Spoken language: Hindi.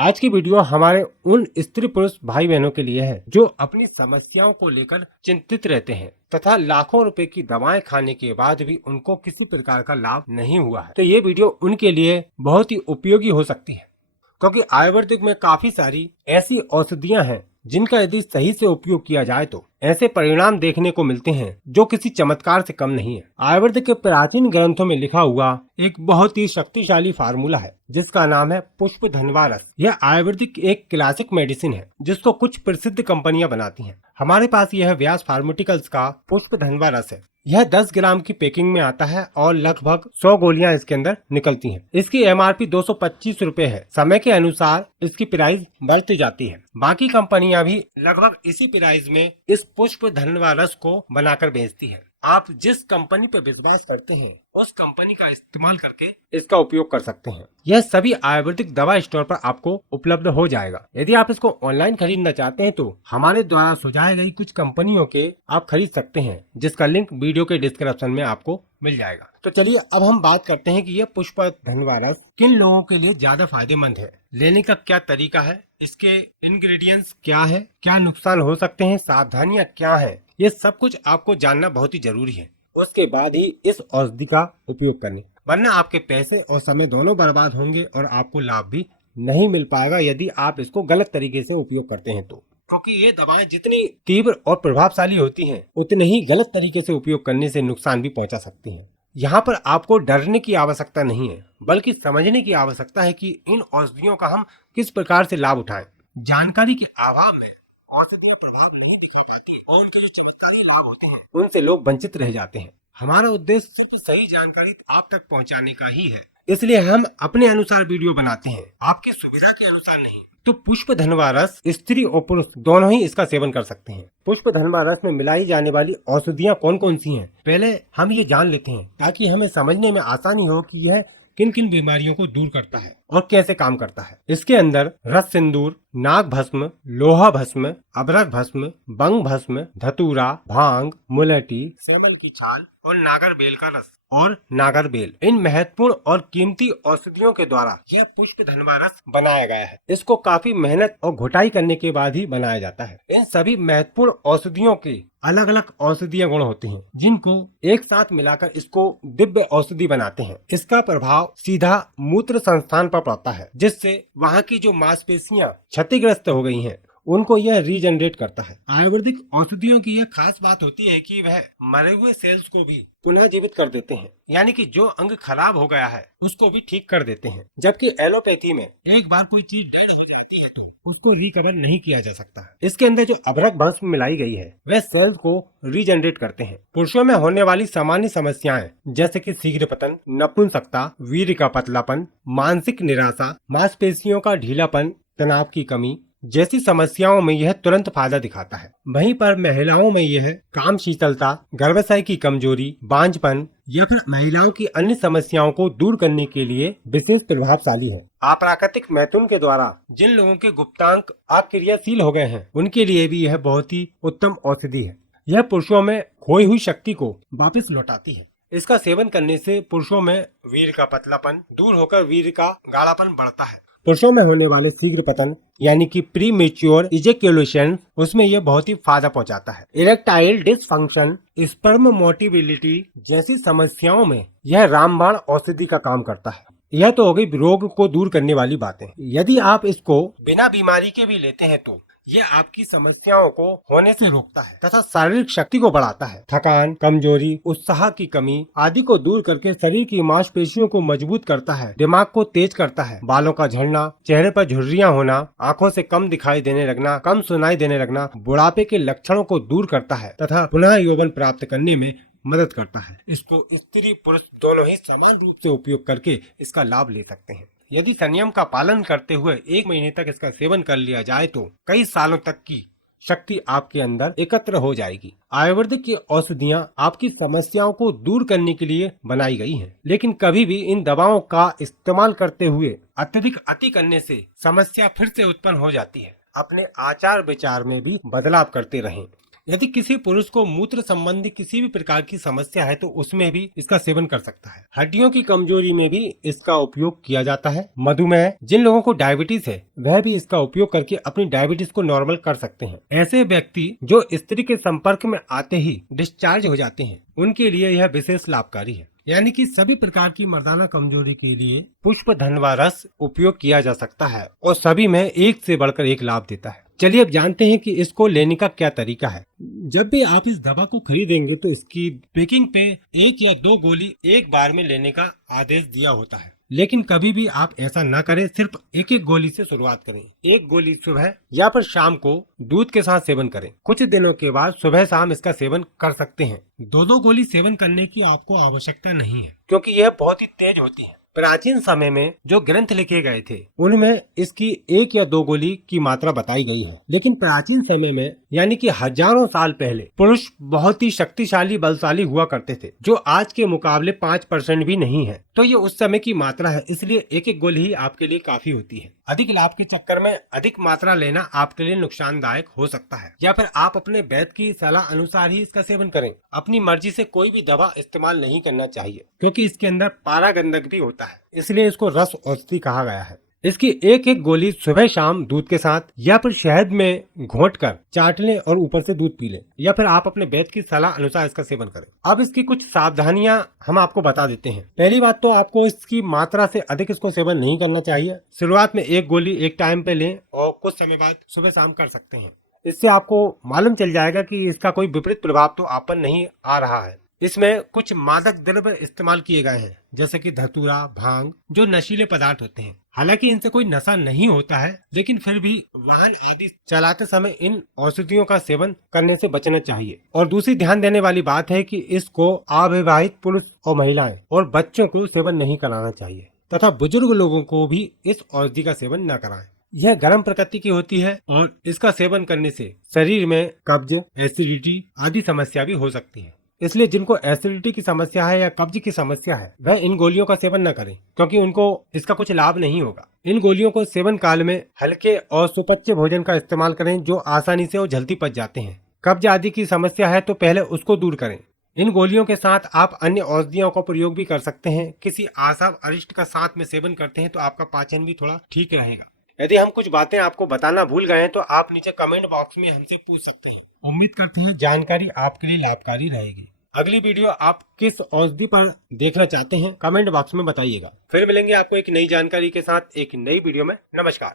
आज की वीडियो हमारे उन स्त्री पुरुष भाई बहनों के लिए है जो अपनी समस्याओं को लेकर चिंतित रहते हैं तथा लाखों रुपए की दवाएं खाने के बाद भी उनको किसी प्रकार का लाभ नहीं हुआ है। तो ये वीडियो उनके लिए बहुत ही उपयोगी हो सकती है, क्योंकि आयुर्वेदिक में काफी सारी ऐसी औषधियां हैं जिनका यदि सही से उपयोग किया जाए तो ऐसे परिणाम देखने को मिलते हैं जो किसी चमत्कार से कम नहीं है। आयुर्वेद के प्राचीन ग्रंथों में लिखा हुआ एक बहुत ही शक्तिशाली फार्मूला है जिसका नाम है पुष्प धनवा रस। यह आयुर्वेदिक एक क्लासिक मेडिसिन है जिसको कुछ प्रसिद्ध कंपनियां बनाती हैं। हमारे पास यह व्यास फार्मास्यूटिकल्स का पुष्प धनवा रस है। यह 10 ग्राम की पैकिंग में आता है और लगभग 100 गोलियां इसके अंदर निकलती हैं। इसकी MRP 225 रुपए है। समय के अनुसार इसकी प्राइस बढ़ती जाती है। बाकी कंपनियां भी लगभग इसी प्राइस में इस पुष्प धनवा रस को बनाकर बेचती है। आप जिस कंपनी पर विश्वास करते हैं उस कंपनी का इस्तेमाल करके इसका उपयोग कर सकते हैं। यह सभी आयुर्वेदिक दवा स्टोर पर आपको उपलब्ध हो जाएगा। यदि आप इसको ऑनलाइन खरीदना चाहते हैं तो हमारे द्वारा सुझाई गई कुछ कंपनियों के आप खरीद सकते हैं, जिसका लिंक वीडियो के डिस्क्रिप्शन में आपको मिल जाएगा। तो चलिए अब हम बात करते हैं कि यह पुष्प धनवा रस किन लोगों के लिए ज्यादा फायदेमंद है, लेने का क्या तरीका है, इसके इंग्रेडिएंट्स क्या है, क्या नुकसान हो सकते हैं, सावधानियां क्या है, ये सब कुछ आपको जानना बहुत ही जरूरी है। उसके बाद ही इस औषधि का उपयोग करने, वरना आपके पैसे और समय दोनों बर्बाद होंगे और आपको लाभ भी नहीं मिल पाएगा यदि आप इसको गलत तरीके से उपयोग करते हैं तो। क्योंकि ये दवाएं जितनी तीव्र और प्रभावशाली होती हैं उतने ही गलत तरीके से उपयोग करने से नुकसान भी पहुंचा सकती हैं। यहाँ पर आपको डरने की आवश्यकता नहीं है, बल्कि समझने की आवश्यकता है कि इन औषधियों का हम किस प्रकार से लाभ उठाएं। जानकारी के अभाव में औषधियां प्रभाव नहीं दिखा पाती और उनके जो चमत्कारी लाभ होते हैं उनसे लोग वंचित रह जाते हैं। हमारा उद्देश्य सिर्फ सही जानकारी आप तक पहुंचाने का ही है, इसलिए हम अपने अनुसार वीडियो बनाते हैं, आपकी सुविधा के अनुसार नहीं। तो पुष्प धनवा रस स्त्री और पुरुष दोनों ही इसका सेवन कर सकते हैं। पुष्प धनवा रस में मिलाई जाने वाली औषधियां कौन कौन सी हैं, पहले हम ये जान लेते हैं ताकि हमें समझने में आसानी हो कि यह किन किन बीमारियों को दूर करता है और कैसे काम करता है। इसके अंदर रस सिंदूर, नाग भस्म, लोहा भस्म, अबरक भस्म, बंग भस्म, धतूरा, भांग, मुलैठी, सेमल की छाल और नागर बेल का रस और नागर बेल, इन महत्वपूर्ण और कीमती औषधियों के द्वारा यह पुष्प धनवा रस बनाया गया है। इसको काफी मेहनत और घुटाई करने के बाद ही बनाया जाता है। इन सभी महत्वपूर्ण औषधियों के अलग अलग औषधीय गुण होते हैं जिनको एक साथ मिलाकर इसको दिव्य औषधि बनाते हैं। इसका प्रभाव सीधा मूत्र संस्थान पर पड़ता है, जिससे वहाँ की जो मांसपेशियां क्षतिग्रस्त हो गई हैं उनको यह रीजनरेट करता है। आयुर्वेदिक औषधियों की यह खास बात होती है कि वह मरे हुए सेल्स को भी पुनः जीवित कर देते हैं, यानी कि जो अंग खराब हो गया है उसको भी ठीक कर देते हैं। जबकि एलोपैथी में एक बार कोई चीज डेड हो जाती है तो उसको रिकवर नहीं किया जा सकता। इसके अंदर जो अभ्रक भस्म मिलाई गई है वह सेल्स को रीजनरेट करते हैं। पुरुषों में होने वाली सामान्य समस्याएं जैसे कि शीघ्र पतन, नपुंसकता, वीर्य का पतलापन, मानसिक निराशा, मांसपेशियों का ढीलापन, तनाव की कमी जैसी समस्याओं में यह तुरंत फायदा दिखाता है। वहीं पर महिलाओं में यह काम शीतलता, गर्भाशय की कमजोरी, बांझपन या फिर महिलाओं की अन्य समस्याओं को दूर करने के लिए विशेष प्रभावशाली है। अप्राकृतिक मैथुन के द्वारा जिन लोगों के गुप्तांग अक्रियाशील हो गए हैं उनके लिए भी यह बहुत ही उत्तम औषधि है। यह पुरुषों में खोई हुई शक्ति को वापस लौटाती है। इसका सेवन करने से पुरुषों में वीर्य का पतलापन दूर होकर वीर्य का गाढ़ापन बढ़ता है। पुरुषों में होने वाले शीघ्र पतन यानी कि प्री मेच्योर इजेक्यूलेशन, उसमें यह बहुत ही फायदा पहुंचाता है। इरेक्टाइल डिसफंक्शन, स्पर्म मोटिलिटी जैसी समस्याओं में यह रामबाण औषधि का काम करता है। यह तो हो गई रोग को दूर करने वाली बातें। यदि आप इसको बिना बीमारी के भी लेते हैं तो यह आपकी समस्याओं को होने से रोकता है तथा शारीरिक शक्ति को बढ़ाता है। थकान, कमजोरी, उत्साह की कमी आदि को दूर करके शरीर की मांसपेशियों को मजबूत करता है, दिमाग को तेज करता है, बालों का झड़ना, चेहरे पर झुर्रियां होना, आंखों से कम दिखाई देने लगना, कम सुनाई देने लगना, बुढ़ापे के लक्षणों को दूर करता है तथा पुनः यौवन प्राप्त करने में मदद करता है। इसको स्त्री पुरुष दोनों ही समान रूप से उपयोग करके इसका लाभ ले सकते हैं। यदि संयम का पालन करते हुए 1 महीने तक इसका सेवन कर लिया जाए तो कई सालों तक की शक्ति आपके अंदर एकत्र हो जाएगी। आयुर्वेदिक की औषधियाँ आपकी समस्याओं को दूर करने के लिए बनाई गई हैं, लेकिन कभी भी इन दवाओं का इस्तेमाल करते हुए अत्यधिक अति करने से समस्या फिर से उत्पन्न हो जाती है। अपने आचार विचार में भी बदलाव करते रहें। यदि किसी पुरुष को मूत्र संबंधी किसी भी प्रकार की समस्या है तो उसमें भी इसका सेवन कर सकता है। हड्डियों की कमजोरी में भी इसका उपयोग किया जाता है। मधुमेह, जिन लोगों को डायबिटीज है वह भी इसका उपयोग करके अपनी डायबिटीज को नॉर्मल कर सकते हैं। ऐसे व्यक्ति जो स्त्री के संपर्क में आते ही डिस्चार्ज हो जाते हैं उनके लिए यह विशेष लाभकारी है। यानी कि सभी प्रकार की मर्दाना कमजोरी के लिए पुष्प धनवा रस उपयोग किया जा सकता है और सभी में एक से बढ़कर एक लाभ देता है। चलिए अब जानते हैं कि इसको लेने का क्या तरीका है। जब भी आप इस दवा को खरीदेंगे तो इसकी पैकिंग पे 1 या 2 गोली एक बार में लेने का आदेश दिया होता है, लेकिन कभी भी आप ऐसा ना करें। सिर्फ एक एक गोली से शुरुआत करें। 1 गोली सुबह या फिर शाम को दूध के साथ सेवन करें। कुछ दिनों के बाद सुबह शाम इसका सेवन कर सकते हैं। 2-2 गोली सेवन करने की आपको आवश्यकता नहीं है क्योंकि यह बहुत ही तेज होती है। प्राचीन समय में जो ग्रंथ लिखे गए थे उनमें इसकी 1 या 2 गोली की मात्रा बताई गई है, लेकिन प्राचीन समय में यानी कि हजारों साल पहले पुरुष बहुत ही शक्तिशाली बलशाली हुआ करते थे जो आज के मुकाबले 5% भी नहीं है। तो ये उस समय की मात्रा है, इसलिए 1-1 गोली ही आपके लिए काफी होती है। अधिक लाभ के चक्कर में अधिक मात्रा लेना आपके लिए नुकसानदायक हो सकता है, या फिर आप अपने वैद्य की सलाह अनुसार ही इसका सेवन करें। अपनी मर्जी से कोई भी दवा इस्तेमाल नहीं करना चाहिए क्योंकि इसके अंदर पारागंधक भी होता है, इसलिए इसको रस औषधि कहा गया है। इसकी 1-1 गोली सुबह शाम दूध के साथ या फिर शहद में घोंटकर चाट लें और ऊपर से दूध पी लें, या फिर आप अपने वैद्य की सलाह अनुसार इसका सेवन करें। अब इसकी कुछ सावधानियां हम आपको बता देते हैं। पहली बात तो आपको इसकी मात्रा से अधिक इसको सेवन नहीं करना चाहिए। शुरुआत में 1 गोली एक टाइम पे लें और कुछ समय बाद सुबह शाम कर सकते हैं। इससे आपको मालूम चल जाएगा कि इसका कोई विपरीत प्रभाव तो आप पर नहीं आ रहा है। इसमें कुछ मादक द्रव्य इस्तेमाल किए गए हैं जैसे कि धतूरा, भांग, जो नशीले पदार्थ होते हैं। हालांकि इनसे कोई नशा नहीं होता है, लेकिन फिर भी वाहन आदि चलाते समय इन औषधियों का सेवन करने से बचना चाहिए। और दूसरी ध्यान देने वाली बात है कि इसको अविवाहित पुरुष और महिलाएं और बच्चों को सेवन नहीं कराना चाहिए तथा बुजुर्ग लोगों को भी इस औषधि का सेवन न कराएं। यह गर्म प्रकृति की होती है और इसका सेवन करने से शरीर में कब्ज, एसिडिटी आदि समस्या भी हो सकती है। इसलिए जिनको एसिडिटी की समस्या है या कब्ज की समस्या है वह इन गोलियों का सेवन न करें क्योंकि उनको इसका कुछ लाभ नहीं होगा। इन गोलियों को सेवन काल में हल्के और सुपच्य भोजन का इस्तेमाल करें जो आसानी से और जल्दी पच जाते हैं। कब्ज आदि की समस्या है तो पहले उसको दूर करें। इन गोलियों के साथ आप अन्य औषधियों का प्रयोग भी कर सकते हैं। किसी आशा अरिष्ट का साथ में सेवन करते हैं तो आपका पाचन भी थोड़ा ठीक रहेगा। यदि हम कुछ बातें आपको बताना भूल गए हैं तो आप नीचे कमेंट बॉक्स में हमसे पूछ सकते हैं। उम्मीद करते हैं जानकारी आपके लिए लाभकारी रहेगी। अगली वीडियो आप किस औषधि पर देखना चाहते हैं कमेंट बॉक्स में बताइएगा। फिर मिलेंगे आपको एक नई जानकारी के साथ एक नई वीडियो में। नमस्कार।